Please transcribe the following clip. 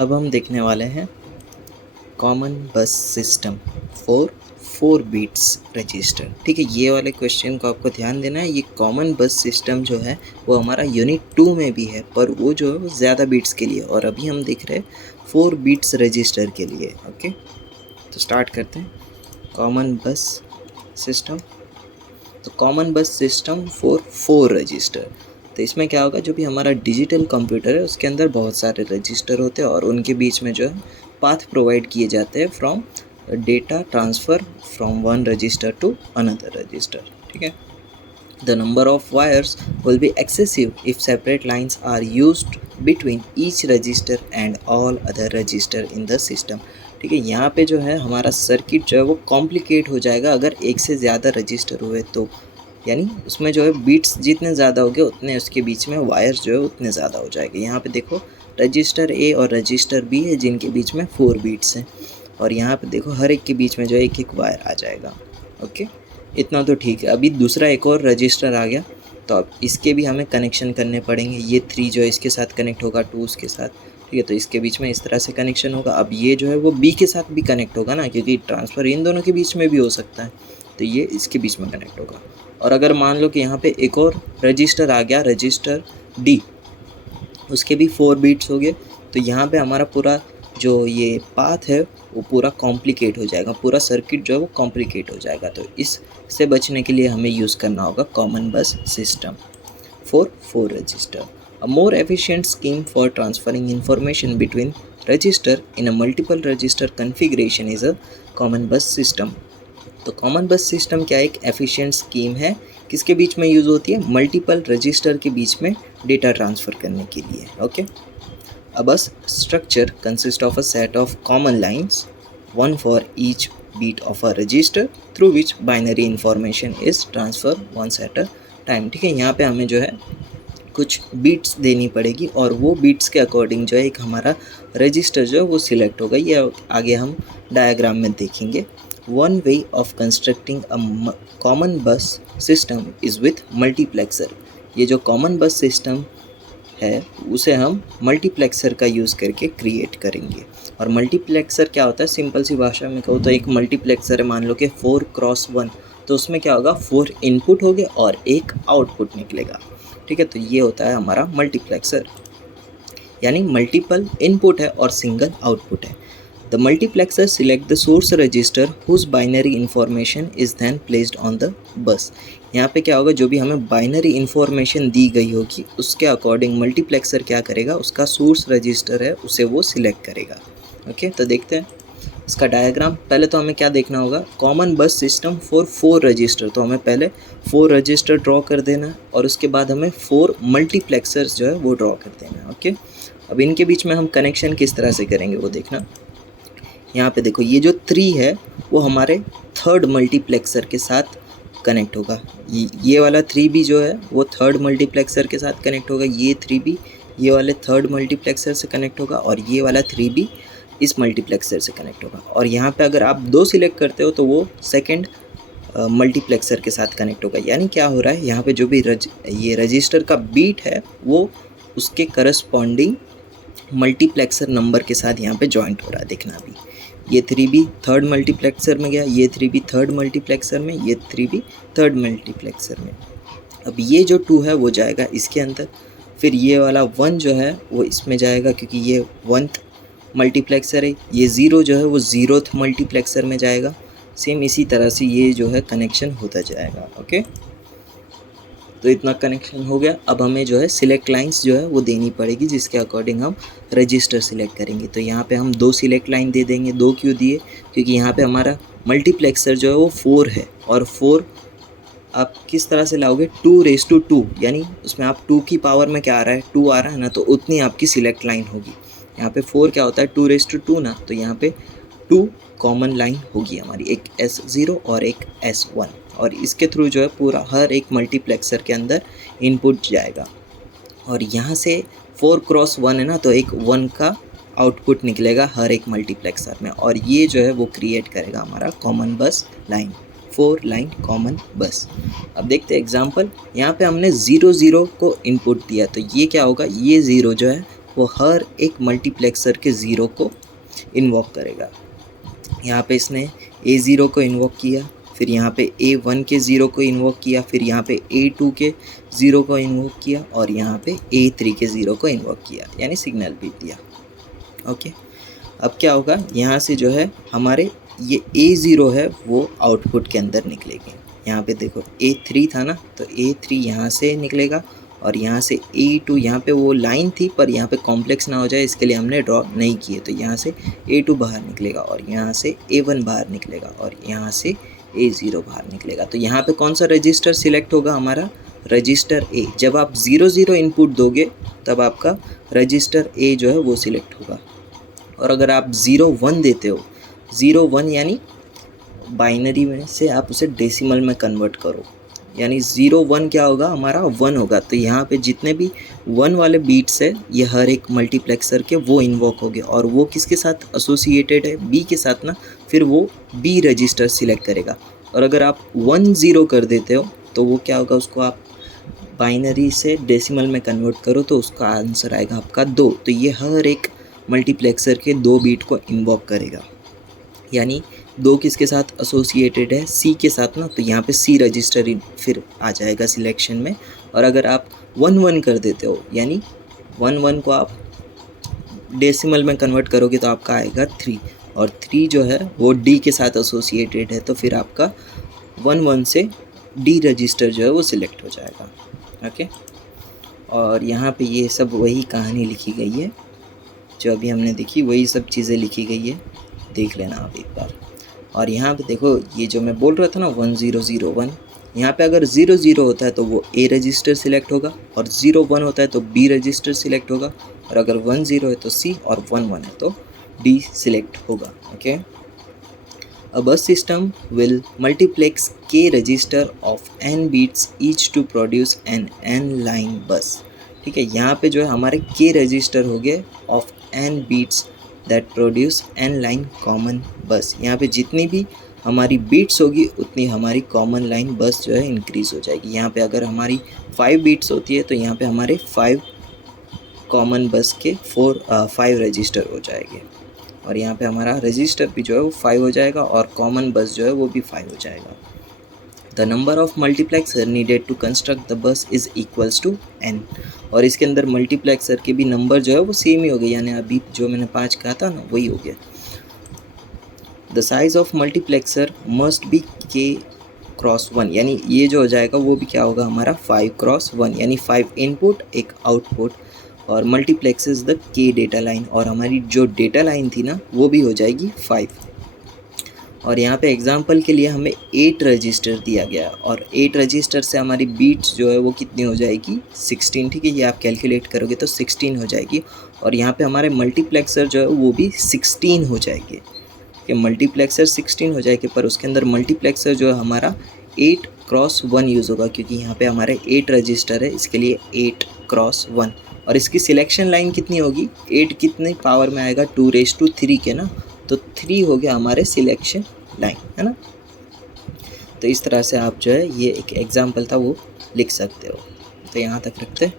अब हम देखने वाले हैं कॉमन बस सिस्टम फॉर 4 बीट्स रजिस्टर। ठीक है, ये वाले क्वेश्चन को आपको ध्यान देना है। ये कॉमन बस सिस्टम जो है वो हमारा यूनिट 2 में भी है, पर वो जो है वो ज़्यादा बीट्स के लिए, और अभी हम देख रहे हैं 4 बीट्स रजिस्टर के लिए। ओके, तो स्टार्ट करते हैं। कॉमन बस सिस्टम, तो कॉमन बस सिस्टम फॉर 4 रजिस्टर। तो इसमें क्या होगा, जो भी हमारा डिजिटल कंप्यूटर है उसके अंदर बहुत सारे रजिस्टर होते हैं और उनके बीच में जो है पाथ प्रोवाइड किए जाते हैं from data transfer from one register to another register. ठीक है, the number of wires will be excessive if separate lines are used between each register and all other register in the system। ठीक है, यहाँ पे जो है हमारा circuit जो है वो कॉम्प्लिकेट हो जाएगा अगर एक से ज़्यादा रजिस्टर हुए तो, यानी उसमें जो है बीट्स जितने ज़्यादा हो गए उतने उसके बीच में वायर्स जो है उतने ज़्यादा हो जाएंगे। यहाँ पे देखो रजिस्टर ए और रजिस्टर बी है जिनके बीच में 4 बीट्स हैं, और यहाँ पे देखो हर एक के बीच में जो है एक एक वायर आ जाएगा। ओके, इतना तो ठीक है। अभी दूसरा एक और रजिस्टर आ गया, तो अब इसके भी हमें कनेक्शन करने पड़ेंगे। ये 3 जो है इसके साथ कनेक्ट होगा, 2 उसके साथ। ठीक है, तो इसके बीच में इस तरह से कनेक्शन होगा। अब ये जो है वो बी के साथ भी कनेक्ट होगा ना, क्योंकि ट्रांसफ़र इन दोनों के बीच में भी हो सकता है, तो ये इसके बीच में कनेक्ट होगा। और अगर मान लो कि यहाँ पे एक और रजिस्टर आ गया, रजिस्टर डी, उसके भी 4 बीट्स हो गए, तो यहाँ पे हमारा पूरा जो ये पाथ है वो पूरा कॉम्प्लिकेट हो जाएगा, पूरा सर्किट जो है वो कॉम्प्लिकेट हो जाएगा। तो इससे बचने के लिए हमें यूज़ करना होगा कॉमन बस system for 4 register. A more efficient scheme for transferring information between register in a multiple register configuration is a common बस सिस्टम। तो कॉमन बस सिस्टम क्या एक एफिशिएंट स्कीम है, किसके बीच में यूज़ होती है, मल्टीपल रजिस्टर के बीच में डेटा ट्रांसफ़र करने के लिए। Okay, a bus structure consists of a set of common lines, one for each beat of a register through which binary information is transferred once at a time। ठीक है, यहाँ पे हमें जो है कुछ बीट्स देनी पड़ेगी और वो बीट्स के अकॉर्डिंग जो है एक हमारा रजिस्टर जो है वो सिलेक्ट होगा। ये आगे हम डायग्राम में देखेंगे। One way of constructing a common बस सिस्टम इज़ विथ मल्टीप्लेक्सर। ये जो कॉमन बस सिस्टम है उसे हम मल्टीप्लेक्सर का यूज़ करके क्रिएट करेंगे। और मल्टीप्लेक्सर क्या होता है, सिंपल सी भाषा में कहूँ तो एक मल्टीप्लेक्सर है, मान लो कि 4x1, तो उसमें क्या होगा, 4 इनपुट हो गए और एक आउटपुट निकलेगा। ठीक है, तो ये होता है हमारा मल्टीप्लेक्सर, यानी मल्टीपल इनपुट है और सिंगल आउटपुट है। The multiplexer select the source register whose binary information is then placed on the bus। यहाँ पे क्या होगा, जो भी हमें बाइनरी इन्फॉर्मेशन दी गई होगी उसके अकॉर्डिंग मल्टीप्लेक्सर क्या करेगा, उसका सोर्स रजिस्टर है उसे वो सिलेक्ट करेगा। ओके, तो देखते हैं इसका डायग्राम। पहले तो हमें क्या देखना होगा, कॉमन बस सिस्टम फॉर 4 रजिस्टर, तो हमें पहले 4 रजिस्टर ड्रॉ कर देना है और उसके बाद हमें 4 मल्टीप्लेक्सर्स जो है वो ड्रॉ कर देना है। ओके, अब इनके बीच में हम कनेक्शन किस तरह से करेंगे वो देखना। यहाँ पे देखो ये जो 3 है वो हमारे थर्ड मल्टीप्लेक्सर के साथ कनेक्ट होगा। ये वाला 3 भी जो है वो थर्ड मल्टीप्लेक्सर के साथ कनेक्ट होगा। ये 3 भी ये वाले थर्ड मल्टीप्लेक्सर से कनेक्ट होगा और ये वाला 3 भी इस मल्टीप्लेक्सर से कनेक्ट होगा। और यहाँ पे अगर आप 2 सिलेक्ट करते हो तो वो सेकंड मल्टीप्लेक्सर के साथ कनेक्ट होगा। यानी क्या हो रहा है, यहाँ पे जो भी ये रजिस्टर का बीट है वो उसके करस्पॉन्डिंग मल्टीप्लेक्सर नंबर के साथ यहाँ पे जॉइंट हो रहा है। देखना अभी ये 3 भी थर्ड मल्टीप्लेक्सर में गया, ये 3 भी थर्ड मल्टीप्लेक्सर में, ये 3 भी थर्ड मल्टीप्लेक्सर में। अब ये जो 2 है वो जाएगा इसके अंदर, फिर ये वाला 1 जो है वो इसमें जाएगा क्योंकि ये 1th मल्टीप्लेक्सर है। ये 0 जो है वो 0th मल्टीप्लेक्सर में जाएगा। सेम इसी तरह से ये जो है कनेक्शन होता जाएगा। ओके, तो इतना कनेक्शन हो गया। अब हमें जो है सिलेक्ट लाइंस जो है वो देनी पड़ेगी जिसके अकॉर्डिंग हम रजिस्टर सिलेक्ट करेंगे। तो यहाँ पे हम 2 सिलेक्ट लाइन दे देंगे। 2 क्यों दिए, क्योंकि यहाँ पे हमारा मल्टीप्लेक्सर जो है वो 4 है और 4 आप किस तरह से लाओगे, 2:2, यानी उसमें आप 2 की पावर में क्या आ रहा है, 2 आ रहा है ना, तो उतनी आपकी सिलेक्ट लाइन होगी। यहाँ पे 4 क्या होता है, 2:2 ना, तो यहाँ पे 2 कॉमन लाइन होगी हमारी, एक S0 और एक S1, और इसके थ्रू जो है पूरा हर एक मल्टीप्लेक्सर के अंदर इनपुट जाएगा। और यहाँ से 4x1 है ना, तो एक 1 का आउटपुट निकलेगा हर एक मल्टीप्लेक्सर में, और ये जो है वो क्रिएट करेगा हमारा कॉमन बस लाइन, 4 लाइन कॉमन बस। अब देखते हैं एग्जांपल। यहाँ पे हमने 0 0 को इनपुट दिया, तो ये क्या होगा, ये 0 जो है वो हर एक मल्टीप्लेक्सर के ज़ीरो को इन्वॉक करेगा। यहाँ पे इसने A0 को इन्वोक किया, फिर यहाँ पे A1 के ज़ीरो को इन्वोक किया, फिर यहाँ पे A2 के ज़ीरो को इन्वोक किया और यहाँ पे A3 के ज़ीरो को इन्वोक किया, यानी सिग्नल बीट दिया। ओके, अब क्या होगा, यहाँ से जो है हमारे ये A0 है वो आउटपुट के अंदर निकलेगी। यहाँ पे देखो A3 था ना, तो A3 यहाँ से निकलेगा और यहाँ से A2, यहाँ पे वो लाइन थी पर यहाँ पे कॉम्प्लेक्स ना हो जाए इसके लिए हमने ड्रॉ नहीं किए, तो यहाँ से A2 बाहर निकलेगा और यहाँ से A1 बाहर निकलेगा और यहाँ से A0 बाहर निकलेगा। तो यहाँ पे कौन सा रजिस्टर सिलेक्ट होगा, हमारा रजिस्टर A। जब आप 0 0 इनपुट दोगे तब आपका रजिस्टर A जो है वो सिलेक्ट होगा। और अगर आप 0 1 देते हो, 0 1 यानी बाइनरी में से आप उसे डेसिमल में कन्वर्ट करो, यानी 0 1 क्या होगा, हमारा 1 होगा। तो यहाँ पे जितने भी 1 वाले बीट्स है ये हर एक मल्टीप्लेक्सर के वो इन्वॉक हो गए और वो किसके साथ एसोसिएटेड है, B के साथ ना, फिर वो B रजिस्टर सिलेक्ट करेगा। और अगर आप 1 0 कर देते हो तो वो क्या होगा, उसको आप बाइनरी से डेसिमल में कन्वर्ट करो तो उसका आंसर आएगा आपका 2। तो ये हर एक मल्टीप्लेक्सर के 2 बीट को इन्वॉक करेगा, यानी 2 किसके साथ एसोसिएटेड है, C के साथ ना, तो यहाँ पे C रजिस्टर फिर आ जाएगा सिलेक्शन में। और अगर आप 1 1 कर देते हो, यानी 1 1 को आप डेसिमल में कन्वर्ट करोगे तो आपका आएगा 3, और 3 जो है वो D के साथ एसोसिएटेड है, तो फिर आपका 1 1 से D रजिस्टर जो है वो सिलेक्ट हो जाएगा। ओके, और यहाँ पे ये सब वही कहानी लिखी गई है जो अभी हमने देखी, वही सब चीज़ें लिखी गई है, देख लेना आप एक बार। और यहाँ पे देखो ये जो मैं बोल रहा था ना 1 0 0 1, यहाँ पे अगर 0 0 होता है तो वो A रजिस्टर सिलेक्ट होगा, और 0 1 होता है तो B रजिस्टर सिलेक्ट होगा, और अगर 1 0 है तो C और 1 1 है तो D सिलेक्ट होगा। Okay, A bus system will multiplex K register of n bits each to produce an n line bus। ठीक है, यहाँ पे जो है हमारे K रजिस्टर हो गए of n beats that produce n line common bus। यहाँ पे जितनी भी हमारी बीट्स होगी उतनी हमारी कॉमन लाइन बस जो है इंक्रीज हो जाएगी। यहाँ पे अगर हमारी 5 बीट्स होती है तो यहाँ पे हमारे 5 कॉमन बस के 5 रजिस्टर हो जाएंगे, और यहाँ पे हमारा रजिस्टर भी जो है वो 5 हो जाएगा और कॉमन बस जो है वो भी 5 हो जाएगा। The number of multiplexer needed to construct the bus is equals to n। और इसके अंदर मल्टीप्लेक्सर के भी नंबर जो है वो सेम ही हो गए, यानी अभी जो मैंने 5 कहा था ना वही हो गया। The size of multiplexer must be k cross 1, यानी ये जो हो जाएगा वो भी क्या होगा, हमारा 5 क्रॉस 1, यानी 5 इनपुट 1 आउटपुट, और multiplexes the K data line, और हमारी जो डेटा लाइन थी ना वो भी हो जाएगी 5। और यहाँ पे एग्जांपल के लिए हमें 8 रजिस्टर दिया गया, और 8 रजिस्टर से हमारी बीट्स जो है वो कितनी हो जाएगी, 16। ठीक है, ये आप कैलकुलेट करोगे तो 16 हो जाएगी, और यहाँ पे हमारे मल्टीप्लेक्सर जो है वो भी 16 हो जाएंगे। कि मल्टीप्लेक्सर 16 हो जाएगी, पर उसके अंदर मल्टीप्लेक्सर जो है हमारा 8 क्रॉस 1 यूज़ होगा, क्योंकि यहाँ पे हमारे 8 रजिस्टर है, इसके लिए 8 क्रॉस 1। और इसकी सिलेक्शन लाइन कितनी होगी, 8 कितने पावर में आएगा, 2�3 के ना, तो 3 हो गया हमारे सिलेक्शन लाइन, है ना। तो इस तरह से आप जो है ये एक एग्जाम्पल था वो लिख सकते हो। तो यहाँ तक रखते हैं।